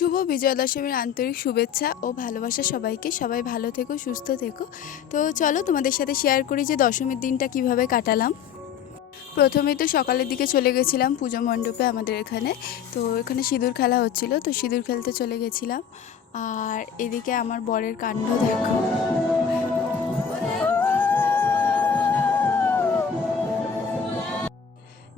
শুভ বিজয়া দশমীর আন্তরিক শুভেচ্ছা ও ভালোবাসা সবাইকে। সবাই ভালো থেকো, সুস্থ থেকো। তো চলো তোমাদের সাথে শেয়ার করি যে দশমীর দিনটা কিভাবে কাটালাম। প্রথমেই তো সকালের দিকে চলে গেছিলাম পুজো মণ্ডপে আমাদের এখানে। তো এখানে সিঁদুর খেলা হচ্ছিল, তো সিঁদুর খেলতে চলে গেছিলাম। আর এদিকে আমার বরের কাণ্ড দেখো।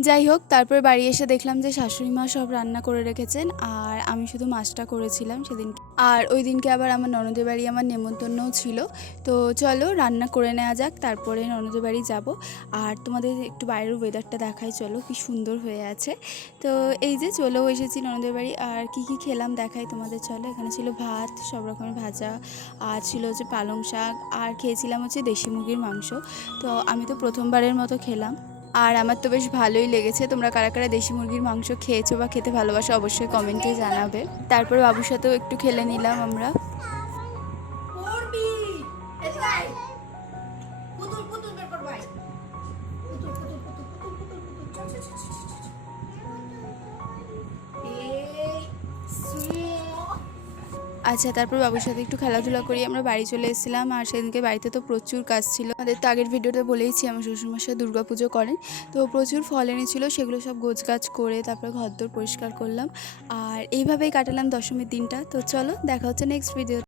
যাই হোক, তারপর বাড়ি এসে দেখলাম যে শাশুড়ি মা সব রান্না করে রেখেছেন, আর আমি শুধু মাছটা করেছিলাম সেদিন। আর ওই দিনকে আবার আমার ননদের বাড়ি আমার নেমন্তন্নও ছিল। তো চলো রান্না করে নেওয়া যাক, তারপরে ননদের বাড়ি যাব। আর তোমাদের একটু বাইরের ওয়েদারটা দেখাই, চলো কি সুন্দর হয়ে আছে। তো এই যে চলেও এসেছি ননদের বাড়ি। আর কি কি খেলাম দেখাই তোমাদের, চলো। এখানে ছিল ভাত, সব রকমের ভাজা, আর ছিল হচ্ছে পালং শাক, আর খেয়েছিলাম হচ্ছে দেশি মুরগির মাংস। তো আমি তো প্রথমবারের মতো খেলাম, আর আমার তো বেশ ভালোই লেগেছে। তোমরা কারা কারা দেশি মুরগির মাংস খেয়েছো বা খেতে ভালোবাসো অবশ্যই কমেন্টে জানাবে। তারপর বাবুর সাথেও একটু খেলে নিলাম আমরা। আচ্ছা, তারপর বাবুর সাথে একটু খেলাধুলা করি আমরা বাড়ি চলে এসেছিলাম। আর সেদিনকে বাড়িতে তো প্রচুর কাজ ছিল। আমাদের তো আগের ভিডিওতে বলেইছি আমার শ্বশুরমশাই দুর্গাপুজো করেন, তো প্রচুর ফল এনেছিল, সেগুলো সব গোছগাছ করে তারপরে ঘরদোর পরিষ্কার করলাম। আর এইভাবেই কাটালাম দশমীর দিনটা। তো চলো দেখা হচ্ছে নেক্সট ভিডিও।